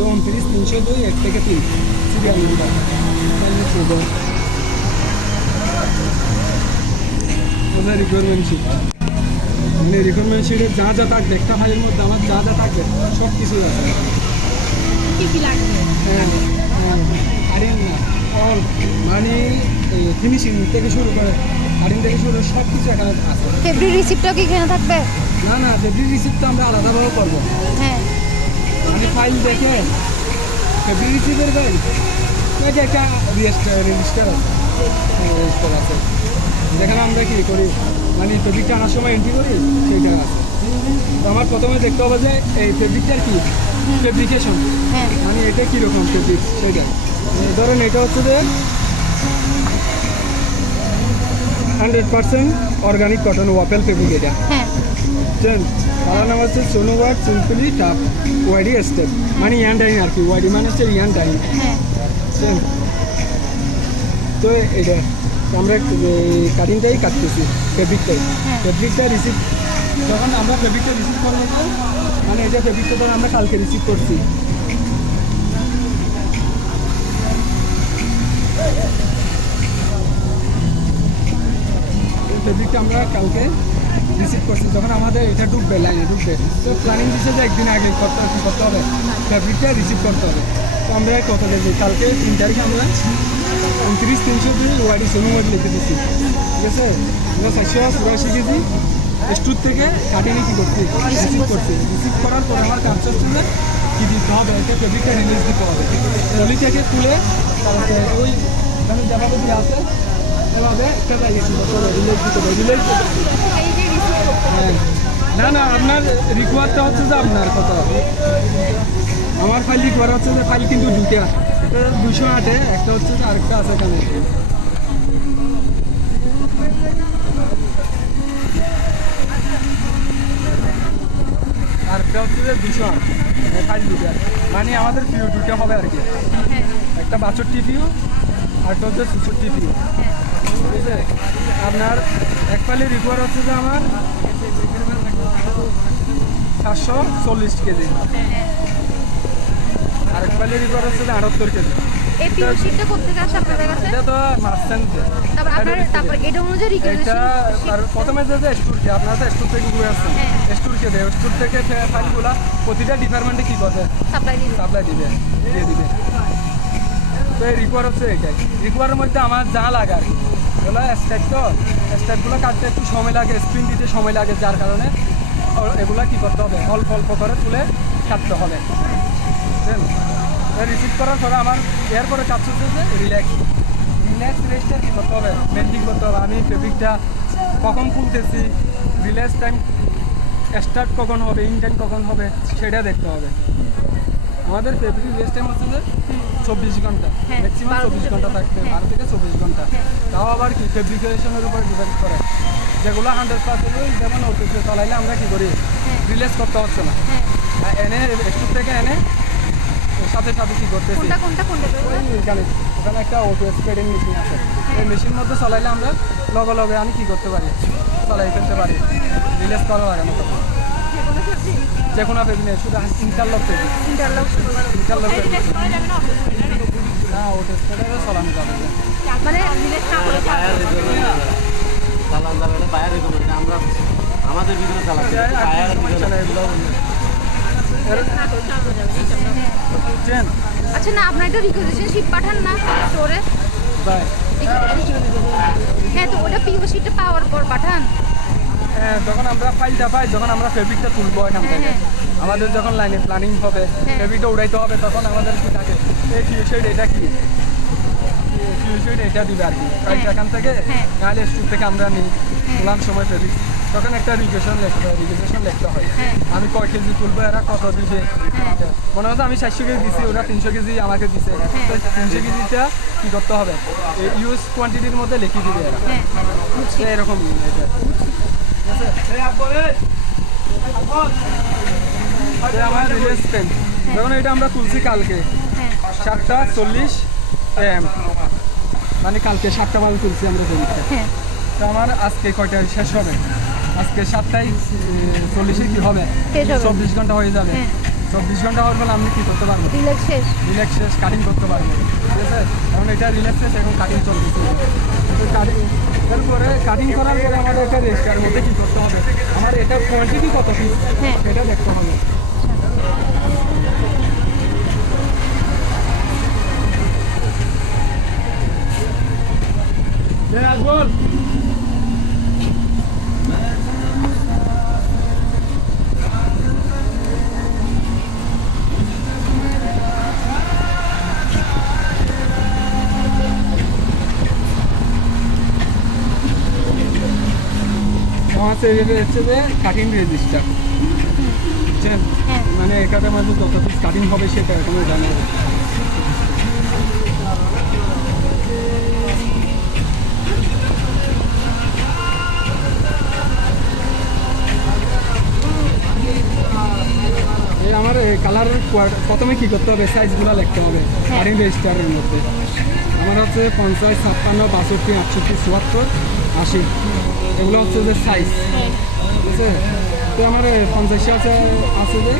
তো 29 302 1 থেকে 3 serial number requirement sheet মানে রিকোয়ারমেন্ট শিটে যা যা থাকবে একটা ফাইলের মধ্যে আমার যা যা থাকবে সব কিছুই আছে কি কি লাগবে? হ্যাঁ আরিন না অল মানে ফিনিশিং থেকে শুরু করে আরিন থেকে শুরু করে সব কিছু এখানে আছে। ফেব্রুয়ারি রিসিপ্টটাও কি এখানে থাকবে? না না ফেব্রুয়ারি রিসিপ্ট তো আমরা আলাদাভাবে করবো। হ্যাঁ মানে ফাইল দেখে ফেব্রুয়ারি রিসিপ্টের ফাইল এটা একটা রেজিস্টার আছে যেখানে আমরা কি করি মানে ফেব্রিকটা আনার সময় এন্ট্রি করি সেইটা আছে। তো আমার প্রথমে দেখতে হবে যে এই ফেব্রিকটার কি ফেব্রিকেশন হ্যাঁ মানে এটা কীরকম ফেব্রিক সেইটা ধরেন এটা হচ্ছে যে 100% অর্গানিক কটন ওয়াপেল ফেব্রিক এটা হ্যাঁ বুঝছেন। কালার নাম হচ্ছে সোনো ওয়ার্ড সিম্পলি টাপ ওয়াইডি স্টেপ মানে ইয়ান ডাইন আর কি ওয়াইডি মানে হচ্ছে ইয়ান ডাইন হ্যাঁ বুঝছেন। তো এটা আমরা কাটিংটাই কাটতেছি ফেব্রিকটাই ফেব্রিকটা রিসিভ যখন আমরা ফেব্রিকটা রিসিভ করবো মানে এটা ফেব্রিকটা ধর আমরা কালকে রিসিভ করছি ফেব্রিকটা আমরা কালকে রিসিভ করছি যখন আমাদের এটা ঢুকবে লাইনে ঢুকবে তো প্ল্যানিং দিচ্ছে যে একদিন আগে করতে হবে ফেব্রিকটা রিসিভ করতে হবে। তো আমরা কত দেখি কালকে 3 তারিখে আমরা 29 302 ওয়াইডি সোনো ওয়ার্ড লিখে দিচ্ছি ঠিক আছে। আমরা 484 কেজি স্টুর থেকে কাটিয়ে কী করছি রিসিভ করছি। রিসিভ করার পর আমার কাজ হচ্ছে কী দিতে হবে এটা ফেব্রিকটা রিলিজ দিতে হবে রলিটাকে তুলে তারপরে ওই মানে যেভাবে দিয়ে আছে এভাবে একটা জায়গায় করতে হবে রিলিজ দিতে হবে রিলিজ হ্যাঁ না না আপনার রিকোয়ারটা হচ্ছে যে আপনার কত আমার ফাইল রিকোয়ার হচ্ছে যে ফাইল কিন্তু দুইটা একটা 208 একটা হচ্ছে যে আরেকটা আছে এখানে আরেকটা হচ্ছে যে 208 ফাইল দুটা মানে আমাদের ভিউ দুটো হবে আর কি একটা 62 ভিউ আরেকটা হচ্ছে 64 ভিউ ঠিক আছে। আপনার এক ফাইলের রিকোয়ার হচ্ছে যে আমার 740 কেজি আরেক ফাইলের রিকোয়ার হচ্ছে যে 78 কেজি। এই পিও শিটটা কোত্থেকে আসে আপনাদের কাছে? এটা তো মার্চেন্ট তারপর এটা অনুযায়ী এটা রিকোয়েস্ট আর প্রথমে যে স্টুরকে আপনারা তো স্টুর থেকে ঘুরে আসছেন স্টুরকে দেয় স্টুর থেকে ফাইলগুলা প্রতিটা ডিপার্টমেন্টে কী করবে সাপ্লাই দিবে সাপ্লাই দিবে দিয়ে দিবে। তো এই রিকোয়ার হচ্ছে এটাই রিকোয়ারের মধ্যে আমার যা লাগে আর কি এগুলো স্ট্যাক তো স্ট্যাকগুলো কাটতে একটু সময় লাগে স্প্রিন দিতে সময় লাগে যার কারণে এগুলা কী করতে হবে অল্প অল্প করে তুলে কাটতে হবে বুঝছেন। রিসিভ করার পরে আমার এরপরে কাজ হচ্ছে যে রিল্যাক্স রেস্টটা কী করতে হবে মেনটেন করতে হবে। আমি ফেব্রিকটা কখন খুলতেছি রিল্যাক্স টাইম স্টার্ট কখন হবে ইন টাইম কখন হবে সেটা দেখতে হবে। আমাদের ফেব্রিক রেস্ট টাইম হচ্ছে যে 24 ঘন্টা ম্যাক্সিমাম 24 ঘন্টা থাকতে 12 থেকে 24 ঘন্টা। তাও আবার কি ফেব্রিকেশনের উপর ডিপেন্ড করে যেগুলো 100% যেমন ওটিতে চালাইলে আমরা কী করি রিল্যাক্স করতে হচ্ছে না এনে স্টুর থেকে এনে সাথে সাথে কী করতেছি ওইখানে ওখানে একটা অটো স্প্রেডিং মেশিন আছে এই মেশিন মধ্যে চালাইলে আমরা লগে লগে আমি কী করতে পারি চালাই ফেলতে পারি রিল্যাক্স করা লাগে না তখন যে কোনো ফেব্রিক শুধু ইন্টারলক ফেব্রিক না অটো স্প্রেডারে চালানো যাবে মানে আমরা আমাদের ভিতরে চালাচ্ছি আচ্ছা না আপনার একটা রিকোয়েস্টেশন শিট পাঠান না স্টোরে হ্যাঁ তো ওটা পিও শিটটা পাওয়ার পর পাঠান। হ্যাঁ যখন আমরা ফাইলটা পাই যখন আমরা ফেব্রিকটা তুলবো এখান থেকে আমাদের যখন লাইনে প্ল্যানিং হবে ফেব্রিকটা উড়াইতে হবে তখন আমাদের কি থাকে এই পিও শিট এটা কি পিও শিট এটা দিবে আর কি ফাইলটা এখান থেকে নাহলে স্টুর থেকে আমরা নিই তোলার সময় ফেব্রিক তখন একটা রিকোয়েশন লিখতে হয় আমি কয় কেজি তুলবো এরা কত দিবে মনে হচ্ছে আমি 400 কেজি দিচ্ছি ওরা 300 কেজি আমাকে দিচ্ছে তো 300 কেজিটা কী করতে হবে ইউজ কোয়ান্টিটির মধ্যে লিখে দিবে এরা এরকম এটা আমার রিলিজ টাইম যখন এটা আমরা তুলছি কালকে 7:40 AM মানে কালকে 7টা বাজে তুলছি আমরা ফেব্রিকটা তো আমার আজকে কয়টায় শেষ হবে আজকে 7:40 কি হবে 24 ঘন্টা হয়ে যাবে 24 ঘন্টা হওয়ার ফলে আপনি কি করতে পারবেন? রিল্যাক্স শেষ। রিল্যাক্স শেষ, কাটিং করতে পারবেন, ঠিক আছে? এখন এটা রিল্যাক্স শেষ, এখন কাটিং চলতেছে। কাটিং তারপরে কাটিং করার পরে আমাদের এটা রেস্টার মধ্যে কী করতে হবে, আমার এটা কোয়ান্টিটি কত পিস হ্যাঁ। এটা দেখতে হবে। আসবল আমার এটা হচ্ছে যে কাটিং রেজিস্টার, বুঝছেন? হ্যাঁ। মানে এটার মধ্যে যত পিস কাটিং হবে সেটা এখনো জানা যাবে। এই আমার কালারের প্রথমে কী করতে হবে, সাইজগুলো লিখতে হবে কাটিং রেজিস্টারের মধ্যে। আমার হচ্ছে 50, 56, 62, 68, 74, 80 এগুলো হচ্ছে যে সাইজ, ঠিক আছে? তো আমার 50 আছে যে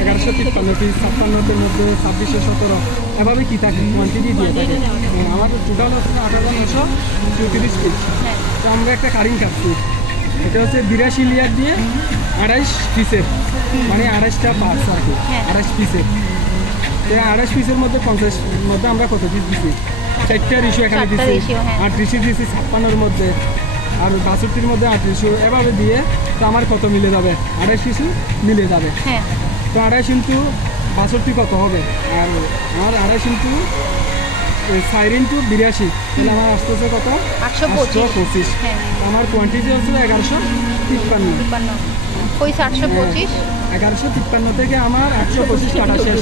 1153 পিস, 56-র মধ্যে 2617 এভাবে কী থাকে কোয়ান্টিটি দিয়ে থাকে। আমার টোটাল হচ্ছে 8934 পিস। তো আমরা একটা কাটিং কাটছি, এটা হচ্ছে 82 লেয়ার দিয়ে 28 পিসের, মানে 28টা পার্টস আর কি, 28 পিসের। তো 28 পিসের মধ্যে 50 মধ্যে আমরা কত পিস দিচ্ছি, 4টা রিস্যু এখানে 4টা দিচ্ছি, ratio, হ্যাঁ। 38 দিচ্ছি 56-র মধ্যে, আর 62-র মধ্যে 38 এভাবে দিয়ে তো আমার কত মিলে যাবে, 28 পিসু মিলে যাবে। হ্যাঁ। তো 28 ইন্টু 62 কত হবে, আর আমার 28 ইন্টু 4 ইন্টু 82 তাহলে আমার আসতেছে কত, 825। হ্যাঁ। আমার কোয়ান্টিটি হচ্ছে 1153। 52 ওই 825। 1153 থেকে আমার 825 কাটা শেষ।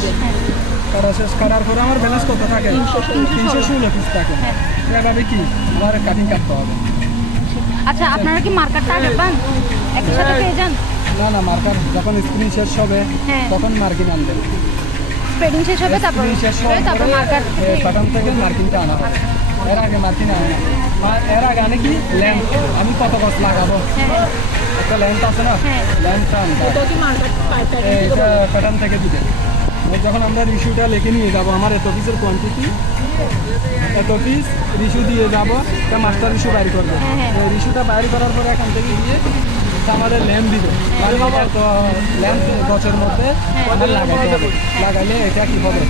কাটা শেষ কাটার পরে আমার ব্যালেন্স কত থাকে, 316 পিস থাকে। হ্যাঁ। এভাবে কি আমার কাটিং কাটতে হবে। আচ্ছা, আপনারা কি মার্কারটা আগে পান, একই সাথে পেয়ে যান? না মার্কার যখন স্ক্রিন শেষ হবে হ্যাঁ। তখন মার্কিং আনবেন। স্প্রেডিং শেষ হবে তারপর স্ক্রিন শেষ হওয়ার তারপর পরে মার্কার। বাটন থেকে মার্কিংটা আনা হবে। এর আগে মার্কিং আনে না। এর আগে আনে কি ল্যাম্প, আমি কত কত লাগাবো, হ্যাঁ। একটা ল্যাম্প আছে না, হ্যাঁ। ল্যাম্পটা আনতে হবে। এটা প্যাটার্ন থেকে দিবে। যখন আমরা রিস্যুটা লিখে নিয়ে যাব, আমার এত পিসের কোয়ান্টিটি, এত পিস রিস্যু দিয়ে যাব, এটা মাস্টার রিস্যু বাইর করবে। হ্যাঁ। রিস্যুটা বাইর করার পরে এখান থেকে গিয়ে এটা আমাদের ল্যাম্প দিবে। তো ল্যাম্প গছের মধ্যে আমাদের লাগাইতে হবে, লাগাইলে এটা কি হবে,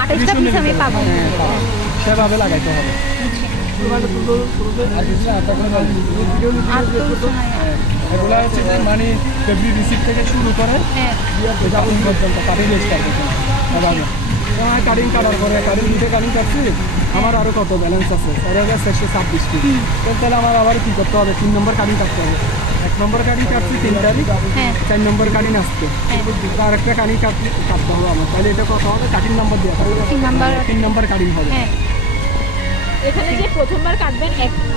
28টা পিস আমি পাবো। হ্যাঁ, পাবো। সেভাবে লাগাইতে হবে। আর কিছু না, তখন আর তো কিছু নাই। এগুলো হচ্ছে যে মানে ফেব্রুয়ারি রিসিপ্ট থেকে শুরু করে হ্যাঁ। এখন পর্যন্ত কাটিং রেজিস্টার করছেন এভাবে। তো আমার কাটিং কাটার পরে কাটিং দুটো কাটিং কাটছি, আমার আরও কত ব্যালেন্স আছে 4,426 পিস। তো তাহলে আমার আবার কী করতে হবে, 3 নম্বর কাটিং কাটতে হবে। 1 নম্বর কাটিং কাটছি 3 তারিখ, হ্যাঁ। 4 নম্বর কাটিং আসছে, তো আরেকটা কাটিং কাটতে হবে আমার। তাহলে এটা কত হবে, কাটিং নম্বর দেওয়া তাহলে 3 নম্বর কাটিং হবে। হ্যাঁ। এখানে যে প্রথমবার কাটবেন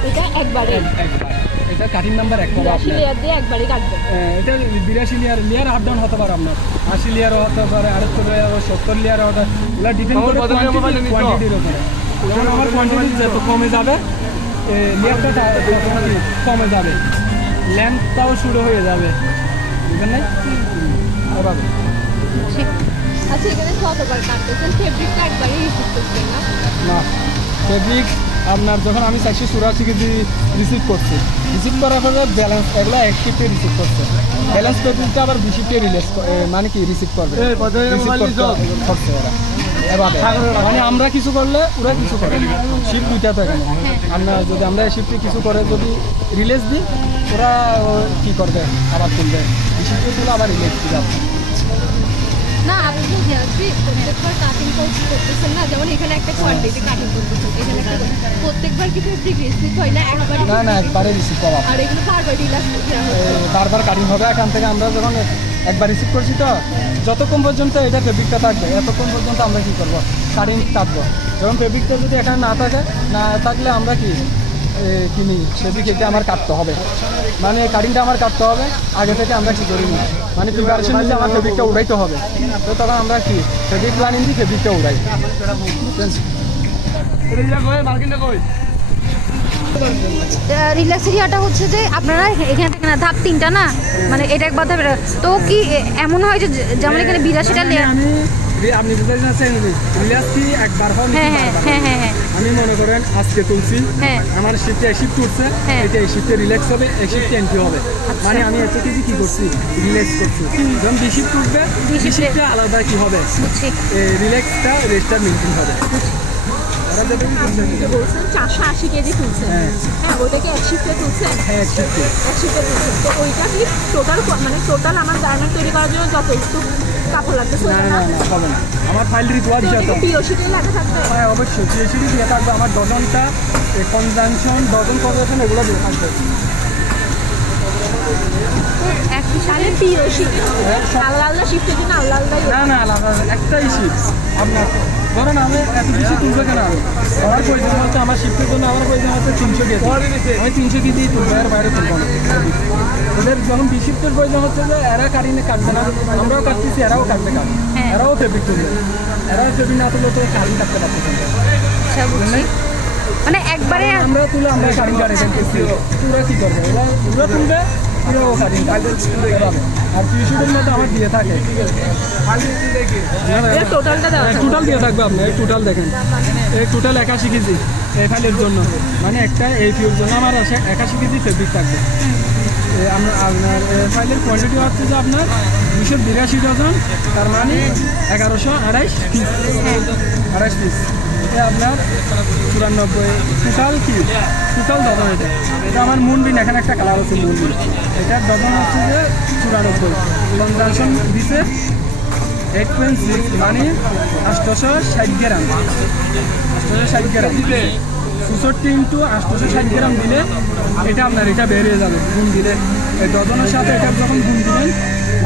এটা একবারে একবার এটা কাটিং নাম্বার 1 হবে 80 আপনার। লেয়ার দিয়ে একবারে কাটবেন। এটা 82 লেয়ার আপ ডাউন হতে পারে আপনার, 80 লেয়ারও হতে পারে, 78 লেয়ার, 70 লেয়ারও হতে পারে। এগুলো ডিপেন্ড করে কোয়ান্টিটির উপরে। যেমন আমার কোয়ান্টিটি যত কমে যাবে লেয়ারটা কমে যাবে, লেন্থটাও শুরু হয়ে যাবে, বুঝলেন নাই? এভাবে আচ্ছা, এখানে কতবার কাটতেছেন? ফেব্রিকটা একবারে রিসিভ করছেন না? না ফেব্রিক আপনার যখন আমি 484 কেজি রিসিভ করছি, রিসিভ করার পরে ব্যালেন্স এগুলো 1 শিফটে রিসিভ করছে, ব্যালেন্স ফেব্রিকটা আবার 2 শিফটে রিলিজ মানে কি রিসিভ করবে, করছে ওরা এভাবে। মানে আমরা কিছু করলে ওরা কিছু করে, শিফট দুইটা তো এখানে। আমরা যদি আমরা শিফটে কিছু করে যদি রিলিজ দিই, ওরা কী করবে, আবার তুলবে, শিফটে তুলে আবার রিলিজ দিবে। না, আপনি যে হেয়ারটি প্রত্যেকবার কাটিং করতেছেন না, যেমন এখানে একটা কোয়ান্টিটি কাটিং করতেছেন, এখানে একটা প্রত্যেকবার কি ফেব্রিক রিসিভ হয় না একবারই? না একবারে রিসিভ করা, আর এগুলো বারবার রিল্যাক্স বারবার কাটিং হবে। এখান থেকে আমরা যখন একবার রিসিভ করছি, তো যতক্ষণ পর্যন্ত এটা ফেব্রিকটা থাকবে এতক্ষণ পর্যন্ত আমরা কী করবো, কাটিং কাটবো। যখন ফেব্রিকটা যদি এখানে না থাকলে আমরা কি কিনি ফেব্রিক, এটা আমার কাটতে হবে, মানে কাটিংটা আমার কাটতে হবে। আগে থেকে আমরা কী করি, মানে প্রিপারেশন নিলে আমার ফেব্রিকটা উড়াইতে হবে। তো তখন আমরা কি ফেব্রিক প্ল্যানিং দিই, ফেব্রিকটা উড়াই। রিল্যাক্সের ইয়াটা হচ্ছে যে আপনারা এখানে থেকে না ধাপ 3টা না, মানে এটা একবার ধাপ তো কি এমন হয় যে যেমন এখানে 82টা লেয়ার। আমি আপনি বুঝতে পারছেন রিল্যাক্স কি একবার হয় নাকি হ্যাঁ হ্যাঁ বারবার? হ্যাঁ হ্যাঁ হ্যাঁ আমি মনে করেন আজকে তুলছি, হ্যাঁ। আমার শিফটে শিফট উঠছে, হ্যাঁ। এটা এই শিফটে রিল্যাক্স হবে, এই শিফটে এন্ট্রি হবে। মানে আমি এত কেজি কি করছি, রিল্যাক্স করছি। যখন বি শিফট উঠবে, বি শিফটে আলাদা কি হবে, বুঝছি। রিল্যাক্সটা রেস্টটা মেনটেন হবে। ওরা যেটা কি করছে, যে বলছেন 480 কেজি তুলছেন, হ্যাঁ। হ্যাঁ ওটা কি এক শিফটে তুলছেন? হ্যাঁ এক শিফটে। এক শিফটে তুলছেন, তো ওইটা কি টোটাল মানে টোটাল আমার গার্মেন্ট তৈরি করার জন্য যত একটু কাপড় লাগতেছে না ওইটা না না? না হবে না, আমার ফাইল রিকোয়ার তো যত ওটা পিওসিতে লেখা থাকবে? হ্যাঁ অবশ্যই পিএইচডি দিয়ে থাকবে, আমার ডজনটা কনজাংশন ডজন কনজাংশন এগুলো দিয়ে থাকবে। এক সালে পিওসিতে আলাদা আলাদা শিফটের জন্য আলাদা আলাদা না না আলাদা একটাই শিফট আপনার। ধরেন আমি এত বেশি তুলবো কেন, আমার প্রয়োজন হচ্ছে আমার শিফটের জন্য আমার প্রয়োজন হচ্ছে 300 কেজি, আমি 300 কেজি তুলবো, এর বাইরে তুলবো না। ওদের যখন বি শিফটের প্রয়োজন হচ্ছে যে এরা কাটিনে কাটবে না, আমরাও কাটতেছি, এরাও কাটবে কাট, হ্যাঁ। এরাও ফেব্রিক তুলবে, এরাও ফেব্রিক না তুললে তো কাটিং কাটতে পারতেছে না। আচ্ছা বুঝছি, মানে একবারে আমরা তুলে আমরা কাটিং কাটে ফেলতেছি, পুরো কী করবে, ওরা পুরো তুলবে, পুরো কাটিং কাটবে। আর পিউশুটের মধ্যে আমার দিয়ে থাকে, এটা টোটালটা দেওয়া থাকবে। টোটাল দিয়ে থাকবে আপনার, এই টোটাল দেখেন, এই টোটাল 81 কেজি এই ফাইলের জন্য, মানে একটা এই ফিউর জন্য আমার 81 কেজি ফেব্রিক থাকবে। আমরা আপনার ফাইলের কোয়ান্টিটি হচ্ছে যে আপনার 282 ডজন, তার মানে 1128 পিস, 28 পিস। আপনার 94 টোটাল কি টোটাল ডজন, এটা আমার মুনবিন, এখানে একটা কালার আছে মুনবিন, এটার ডজন হচ্ছে যে 94, কনজাংশন দিছে 8.6 মানে 860 গ্রাম, 860 গ্রাম 64 ইন্টু 860 গ্রাম দিলে এটা আপনার এটা বেরিয়ে যাবে গুণ দিলে। এই ডজনের সাথে এটা যখন গুণ দিবেন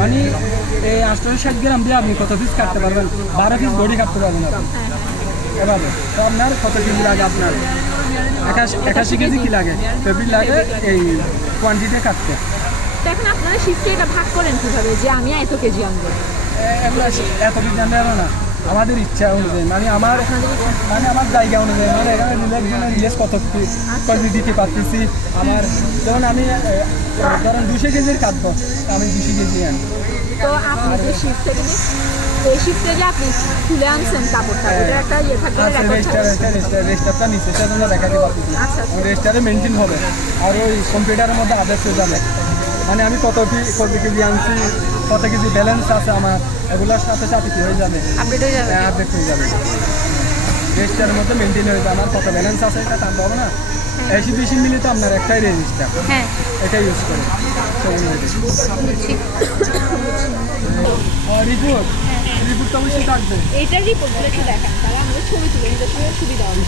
মানে এই 860 গ্রাম দিয়ে আপনি কত পিস কাটতে পারবেন, 12 পিস বডি কাটতে পারবেন আপনি এভাবে। তো আপনার কত কেজি লাগে, আপনার 81 কেজি কি লাগে ফেব্রিক লাগে এই কোয়ান্টিটি কাটতে। তো এখন আপনারা শিফটে এটা ভাগ করেন কিভাবে যে আমি এত কেজি আনবো? এগুলো এত কিছু জানতে পারো না, আমাদের ইচ্ছা অনুযায়ী, মানে আমার জায়গা অনুযায়ী, মানে এখানে রিলেজ কত কয়টি দিতে পারতেছি। আমার যেমন আমি ধরেন 200 কেজির কাটবো, আমি 200 কেজি আনি। তো আপনি যে শিফটে যদি এই শিফটে যে আপনি তুলে আনছেন কাপড়টা, ওটা একটা ইয়ে থাকবে, রেকর্ড থাকবে। রেজিস্টারটা নিচে সেজন্য দেখাতে পারতেছি, আচ্ছা, আচ্ছা। রেজিস্টারে মেনটেন হবে, আর ওই কম্পিউটারের মধ্যে আদেশ হয়ে যাবে, মানে আমি কত কেজি আনছি, কত কেজি ব্যালেন্স আছে আমার, এগুলোর সাথে সাথে কী হয়ে যাবে, আপডেট হয়ে যাবে। আপডেট হয়ে যাবে, রেজিস্টারের মধ্যে মেনটেন হয়ে যাবে, আমার কত ব্যালেন্স আছে এটা টানতে হবে না। এসি বেশি মিলে তো আপনার একটাই রেজিস্টার, হ্যাঁ এটাই ইউজ করে বুঝছি। রিপোর্ট তো অবশ্যই থাকবে। এইটার রিপোর্টগুলো একটু দেখান, তাহলে আমাদের ছবি তুলে নিতে সুবিধা হবে।